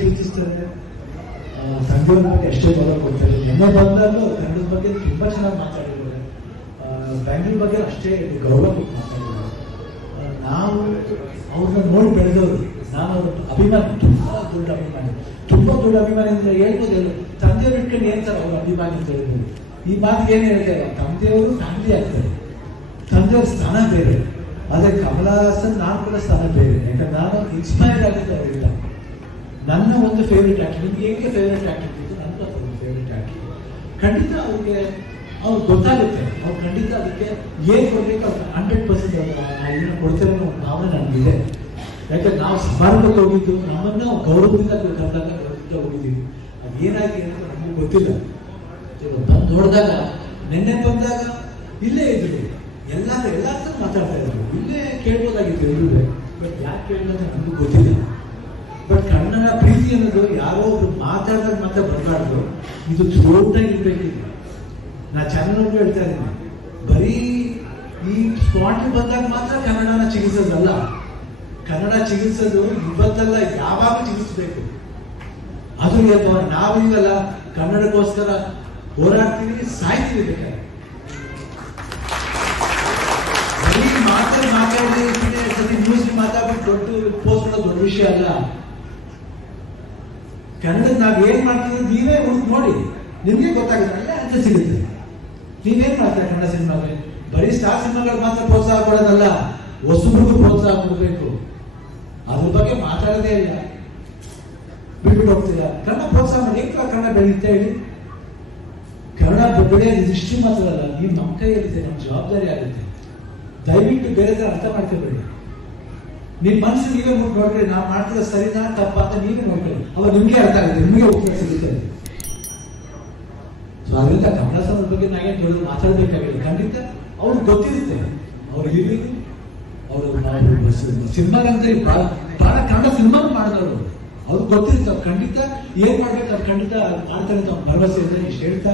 ಪ್ರೀತಿಸ್ತಾರೆ, ತಂದೆಯವ್ರ ಬಗ್ಗೆ ಅಷ್ಟೇ ಗೌರವ ಕೊಡ್ತಾರೆ. ಎಣ್ಣೆ ಬಂದಾಗಲೂ ಕನ್ನಡದ ಬಗ್ಗೆ ತುಂಬ ಚೆನ್ನಾಗಿ ಮಾತಾಡಿದ್ದಾರೆ, ಬ್ಯಾಂಗ್ಳೂರ್ ಬಗ್ಗೆ ಅಷ್ಟೇ ಗೌರವ ಕೊಟ್ಟು ಮಾತಾಡಿದ್ದಾರೆ. ನಾವು ಅವ್ರನ್ನ ನೋಡಿ ಬೆಳೆದವರು, ನಾನು ಅವ್ರ ಅಭಿಮಾನಿ, ತುಂಬ ದೊಡ್ಡ ಅಭಿಮಾನಿ ಅಂದರೆ ಹೇಳ್ಬೋದು. ತಂದೆಯವ್ರು ಇಟ್ಕೊಂಡು ಏನು ಸರ್ ಅವ್ರ ಅಭಿಮಾನಿ ಅಂತ ಹೇಳ್ಬೋದು. ಈ ಮಾತಿಗೆ ಏನು ಹೇಳ್ತಾರೆ, ತಂದೆಯವರು ಫ್ಯಾಮಿಲಿ ಆಗ್ತಾರೆ, ತಂದೆಯವ್ರ ಸ್ಥಾನ ಬೇರೆ. ಆದರೆ ಕಮಲಾ ಹಾಸನ್ ನಾನು ಕೂಡ ಸ್ಥಾನ ಬೇರೆ. ಯಾಕಂದ್ರೆ ನಾನು ಇನ್ಸ್ಪೈರ್ ಆಗಿದ್ದೆ ಅವರಿಂದ. ನನ್ನ ಒಂದು ಫೇವ್ರೆಟ್ ಆ್ಯಕ್ಟರ್, ನಿಮ್ಗೆ ಹೇಗೆ ಫೇವ್ರೆಟ್ ಆ್ಯಕ್ಟರ್ ಇತ್ತು, ನನಗೂ ಒಂದು ಫೇವ್ರೆಟ್ ಆ್ಯಕ್ಟರ್. ಖಂಡಿತ ಅವ್ರಿಗೆ ಗೊತ್ತಾಗುತ್ತೆ, ಅವ್ರು ಖಂಡಿತ ಅದಕ್ಕೆ ಏನು ಕೊಡಬೇಕು ಅವ್ರು 100% ಇದನ್ನು ಕೊಡ್ತಾರೆ ಅನ್ನೋ ಒಂದು ಭಾವನೆ ನನಗಿದೆ. ಯಾಕಂದ್ರೆ ನಾವು ಸಮಾರಂಭಕ್ಕೆ ಹೋಗಿದ್ದು, ನಮ್ಮನ್ನು ಗೌರವದಿಂದ ಕರೆದಾಗ ಹೋಗಿದ್ದೀವಿ. ಅದು ಏನಾಗಿದೆ ಅಂತ ನಮಗೆ ಗೊತ್ತಿಲ್ಲ. ಬಂದು ನೋಡಿದಾಗ, ನಿನ್ನೆ ಬಂದಾಗ ಇಲ್ಲೇ ಇದ್ರು, ಎಲ್ಲರೂ ಮಾತಾಡ್ತಾ ಇದ್ರು, ಇಲ್ಲೇ ಕೇಳ್ಬೋದಾಗಿತ್ತು ಎಲ್ಲರೂ. ಬಟ್ ಯಾಕೆ ಕೇಳಿದ್ರೆ ನಮಗೂ ಗೊತ್ತಿಲ್ಲ. ಬಟ್ ಕನ್ನಡ ಪ್ರೀತಿ ಅನ್ನೋದು ಯಾರೋ ಒಬ್ರು ಮಾತಾಡಿದಾಗ ಮಾತ್ರ ಬರಬಾರ್ದು, ಇದು ಥ್ರೋಟಾಗಿ ಇರಬೇಕಿಲ್ಲ. ನಾ ಚಾನಲ್ ಹೇಳ್ತಾ ಇದ್ದೀನಿ, ಬರೀ ಈ ಸ್ಪಾಟ್ ಬಂದಾಗ ಮಾತ್ರ ಕನ್ನಡನ ಚಿಕಿತ್ಸೋದಲ್ಲ. ಕನ್ನಡ ಚಿಕಿತ್ಸೋದು ಇವತ್ತಲ್ಲ, ಯಾವಾಗ ಚಿಕಿತ್ಸಬೇಕು. ಅದು ನಾವೀಗಲ್ಲ ಕನ್ನಡಕ್ಕೋಸ್ಕರ ಹೋರಾಡ್ತೀವಿ, ಸಾಯ್ತೀವಿ. ಬೇಕಾದ್ರೆ ಬರೀ ಮಾತಾಡಿ ಸತಿ ನ್ಯೂಸ್ ಮಾತಾಡ್ಬಿಟ್ಟು ದೊಡ್ಡ ಪೋಸ್ಟ್ ಮಾಡೋದು ದೊಡ್ಡ ವಿಷಯ ಅಲ್ಲ. ಕನ್ನಡದ ನಾವ್ ಏನ್ ಮಾಡ್ತೀವಿ ನೀವೇ ನೋಡಿ, ನಿಮ್ಗೆ ಗೊತ್ತಾಗುತ್ತೆ, ಅಲ್ಲೇ ಅಂತ ಸಿಗುತ್ತೆ. ನೀವೇನ್ ಮಾಡ್ತೀರಾ ಕನ್ನಡ ಸಿನಿಮಾಗೆ? ಬರೀ ಸ್ಟಾರ್ ಸಿನಿಮಾಗಳಿಗೆ ಮಾತ್ರ ಪ್ರೋತ್ಸಾಹ ಕೊಡೋದಲ್ಲ, ಹೊಸಬ್ರಿಗೂ ಪ್ರೋತ್ಸಾಹ ಕೊಡಬೇಕು. ಅದ್ರ ಬಗ್ಗೆ ಮಾತಾಡೋದೇ ಇಲ್ಲ, ಬಿಟ್ಬಿಟ್ಟು ಹೋಗ್ತೀರಾ. ಕನ್ನಡ ಪ್ರೋತ್ಸಾಹ ಮಾಡಿ, ಹೇಗೆ ಕನ್ನಡ ಬೆಳೆಯುತ್ತೆ ಹೇಳಿ? ಕನ್ನಡ ಬೆಳೆಯೋದು ಇಷ್ಟು ಮಾತ್ರ ಅಲ್ಲ, ನೀವು ನಮ್ಮ ಕೈಯಲ್ಲಿದೆ, ನಮ್ಮ ಜವಾಬ್ದಾರಿ ಆಗುತ್ತೆ. ದಯವಿಟ್ಟು ಬೇರೆ ತರ ಅರ್ಥ ಮಾಡ್ಕೋಬೇಡಿ. ನಿಮ್ ಮನಸ್ಸು ನೀವೇ ನೋಡ್ಕೊಳ್ಳಿ, ನಾವು ಮಾಡ್ತಿರೋ ಸರಿನಾ ತಪ್ಪ ಅಂತ ನೀವೇ ನೋಡ್ಕೊಳ್ಳಿ. ಅವಾಗ ನಿಮ್ಗೆ ಅರ್ಥ ಆಗುತ್ತೆ, ನಿಮ್ಗೆ ಉತ್ತರ ಸಿಗುತ್ತೆ. ಸೊ ಅದರಿಂದ ಕನ್ನಡ ಸಂಘದ ಬಗ್ಗೆ ನಾವೇನು ದೊಡ್ಡ ಮಾತಾಡ್ಬೇಕಾಗಿಲ್ಲ. ಖಂಡಿತ ಅವ್ರಿಗೆ ಗೊತ್ತಿರುತ್ತೆ, ಅವ್ರು ಇಲ್ಲಿ ಅವರು ಸಿನಿಮಾಗಂತ ಪ್ರಾಣ ಕನ್ನಡ ಸಿನಿಮಾ ಮಾಡಿದವರು, ಅವ್ರಿಗೆ ಗೊತ್ತಿರುತ್ತೆ. ಅವ್ರು ಖಂಡಿತ ಏನ್ ಮಾಡ್ಬೇಕು, ಅವ್ರು ಖಂಡಿತ ಮಾಡ್ತಾರೆ ಅಂತ ಭರವಸೆ ಇದೆ. ಇಷ್ಟು ಹೇಳ್ತಾ